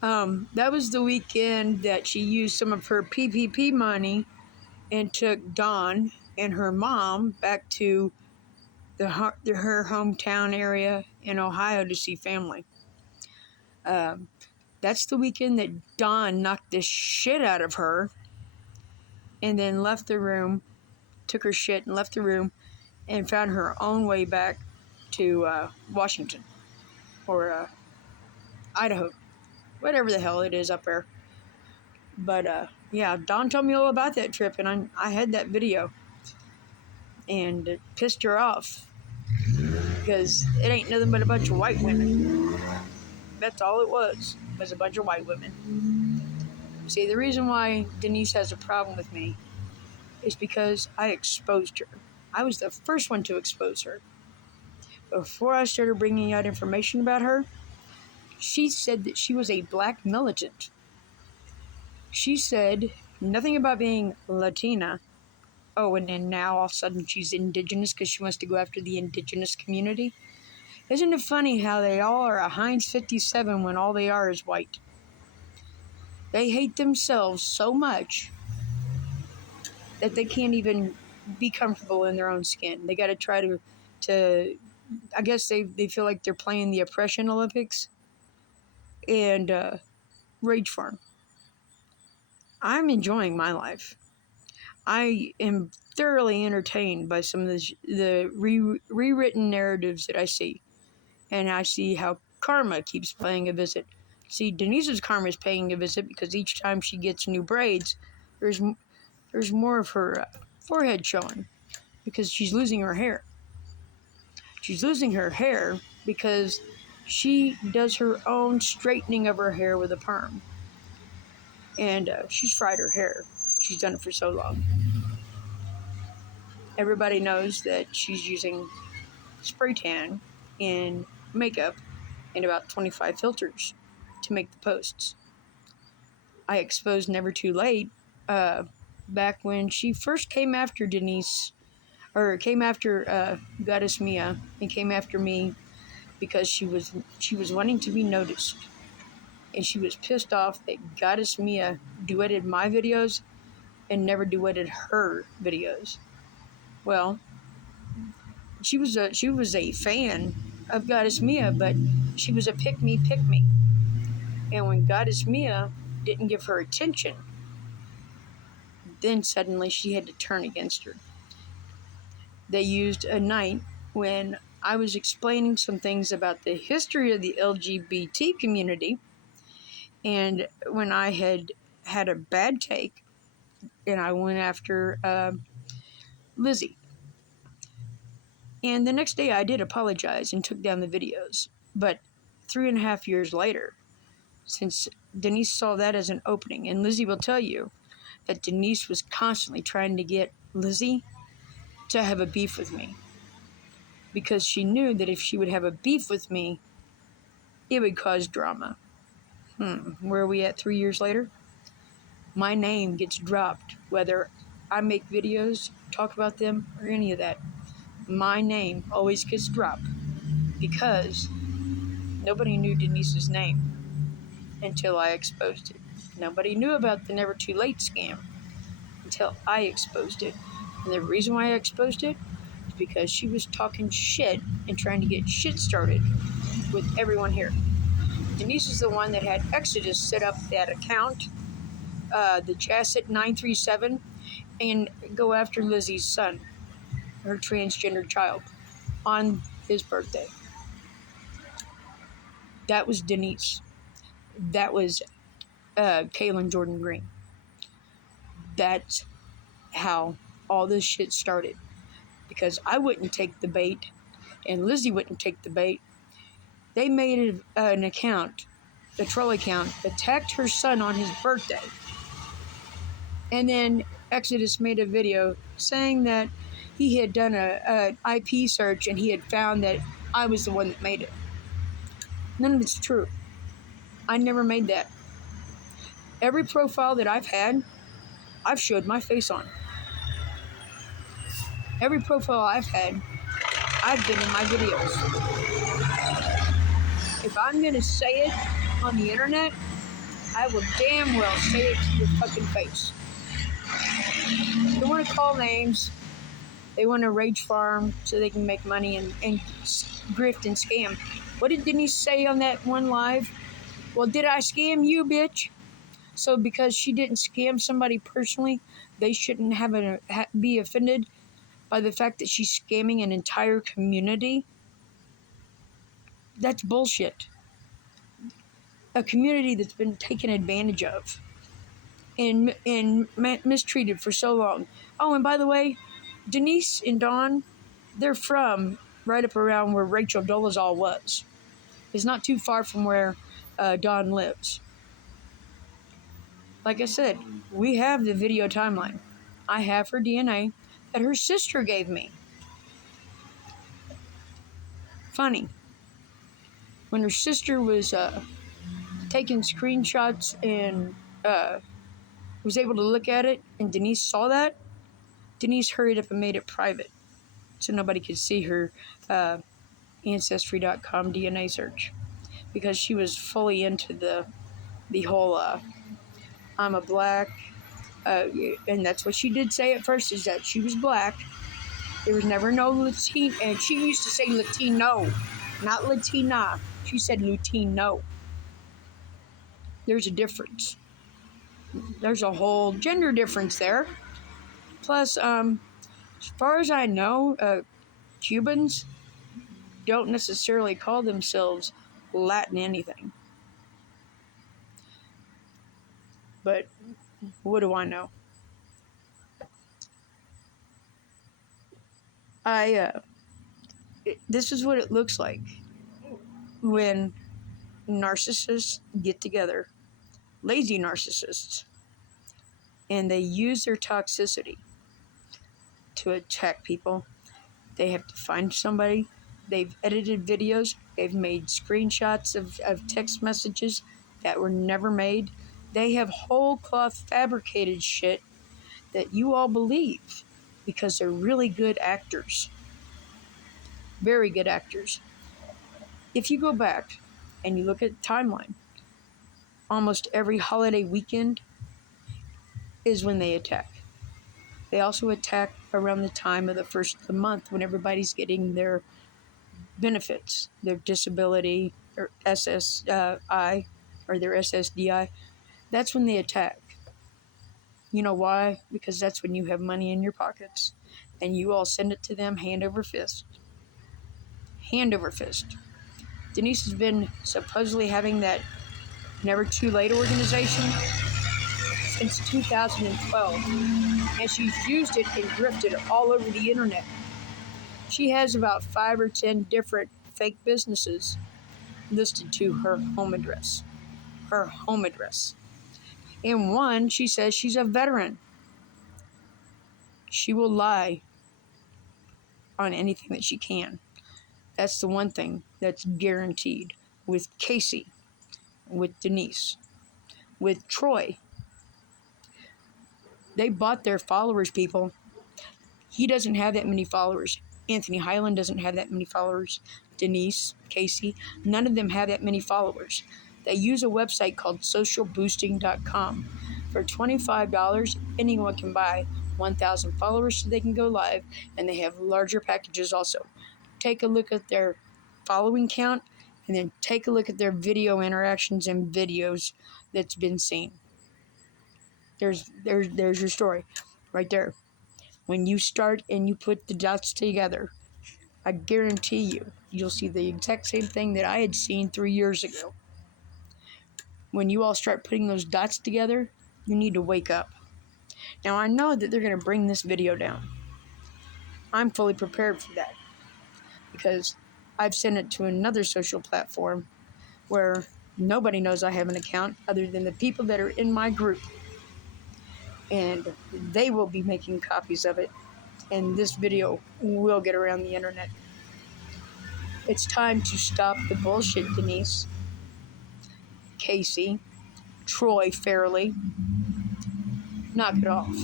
That was the weekend that she used some of her PPP money and took Dawn and her mom back to her hometown area in Ohio to see family. That's the weekend that Dawn knocked the shit out of her and then left the room, took her shit and left the room and found her own way back to Washington or Idaho, whatever the hell it is up there. But yeah, Dawn told me all about that trip, and I had that video, and it pissed her off because it ain't nothing but a bunch of white women. That's all it was a bunch of white women. See, the reason why Denise has a problem with me is because I exposed her. I was the first one to expose her. Before I started bringing out information about her, she said that she was a black militant. She said nothing about being Latina. Oh, and then now all of a sudden she's indigenous because she wants to go after the indigenous community. Isn't it funny how they all are a Heinz 57 when all they are is white? They hate themselves so much that they can't even be comfortable in their own skin. They got to try to I guess they feel like they're playing the oppression Olympics and rage farm. I'm enjoying my life. I am thoroughly entertained by some of the rewritten narratives that I see. And I see how karma keeps paying a visit. See, Denise's karma is paying a visit because each time she gets new braids, there's more of her forehead showing because she's losing her hair. She's losing her hair because she does her own straightening of her hair with a perm. And she's fried her hair. She's done it for so long. Everybody knows that she's using spray tan and makeup and about 25 filters to make the posts. I exposed Never Too Late back when she first came after Denise, or came after Goddess Mia, and came after me because she was wanting to be noticed. And she was pissed off that Goddess Mia duetted my videos and never duetted her videos. Well, she was a fan of Goddess Mia, but she was a pick me. And when Goddess Mia didn't give her attention, then suddenly she had to turn against her. They used a night when I was explaining some things about the history of the LGBT community, and when I had a bad take, and I went after Lizzie. And the next day I did apologize and took down the videos. But 3.5 years later, since Denise saw that as an opening, and Lizzie will tell you that Denise was constantly trying to get Lizzie to have a beef with me. Because she knew that if she would have a beef with me, it would cause drama. Where are we at 3 years later? My name gets dropped, whether I make videos, talk about them, or any of that. My name always gets dropped because nobody knew Denise's name until I exposed it. Nobody knew about the Never Too Late scam until I exposed it. And the reason why I exposed it is because she was talking shit and trying to get shit started with everyone here. Denise is the one that had Exodus set up that account, the Jacet 937, and go after Lizzie's son, her transgender child, on his birthday. That was Denise. That was Kaylin Jordan Green. That's how all this shit started. Because I wouldn't take the bait, and Lizzie wouldn't take the bait. They made an account, a troll account, attacked her son on his birthday. And then Exodus made a video saying that he had done an IP search and he had found that I was the one that made it. None of it's true. I never made that. Every profile that I've had, I've showed my face on. Every profile I've had, I've been in my videos. If I'm going to say it on the internet, I will damn well say it to your fucking face. They want to call names. They want to rage farm so they can make money and grift and scam. What did Denise say on that one live? Well, did I scam you, bitch? So because she didn't scam somebody personally, they shouldn't be offended by the fact that she's scamming an entire community? That's bullshit. A community that's been taken advantage of and mistreated for so long. Oh, and by the way, Denise and Dawn, they're from right up around where Rachel Dolezal was. It's not too far from where Dawn lives. Like I said, we have the video timeline. I have her DNA that her sister gave me. Funny. When her sister was taking screenshots and was able to look at it, and Denise saw that, Denise hurried up and made it private so nobody could see her Ancestry.com DNA search, because she was fully into the whole I'm a black, and that's what she did say at first, is that she was black. There was never no Latino, and she used to say Latino, not Latina. She said Latino. There's a difference. There's a whole gender difference there. Plus, as far as I know, Cubans don't necessarily call themselves Latin anything. But what do I know? This is what it looks like when narcissists get together, lazy narcissists, and they use their toxicity to attack people. They have to find somebody. They've edited videos. They've made screenshots of text messages that were never made. They have whole cloth fabricated shit that you all believe because they're really good actors. Very good actors. If you go back and you look at the timeline, almost every holiday weekend is when they attack. They also attack around the time of the first of the month when everybody's getting their benefits, their disability or SSI or their SSDI. That's when they attack. You know why? Because that's when you have money in your pockets and you all send it to them hand over fist. Hand over fist. Denise has been supposedly having that Never Too Late organization since 2012, and she's used it and grifted it all over the internet. She has about 5 or 10 different fake businesses listed to her home address. Her home address. In one, she says she's a veteran. She will lie on anything that she can. That's the one thing that's guaranteed with Casey, with Denise, with Troy. They bought their followers, people. He doesn't have that many followers. Anthony Highland doesn't have that many followers. Denise, Casey, none of them have that many followers. They use a website called socialboosting.com. For $25, anyone can buy 1,000 followers so they can go live, and they have larger packages also. Take a look at their following count, and then take a look at their video interactions and videos that's been seen. There's your story right there. When you start and you put the dots together, I guarantee you'll see the exact same thing that I had seen 3 years ago. When you all start putting those dots together, you need to wake up. Now, I know that they're going to bring this video down. I'm fully prepared for that because I've sent it to another social platform where nobody knows I have an account other than the people that are in my group. And they will be making copies of it, and this video will get around the internet. It's time to stop the bullshit, Denise, Casey, Troy Fairley. Knock it off.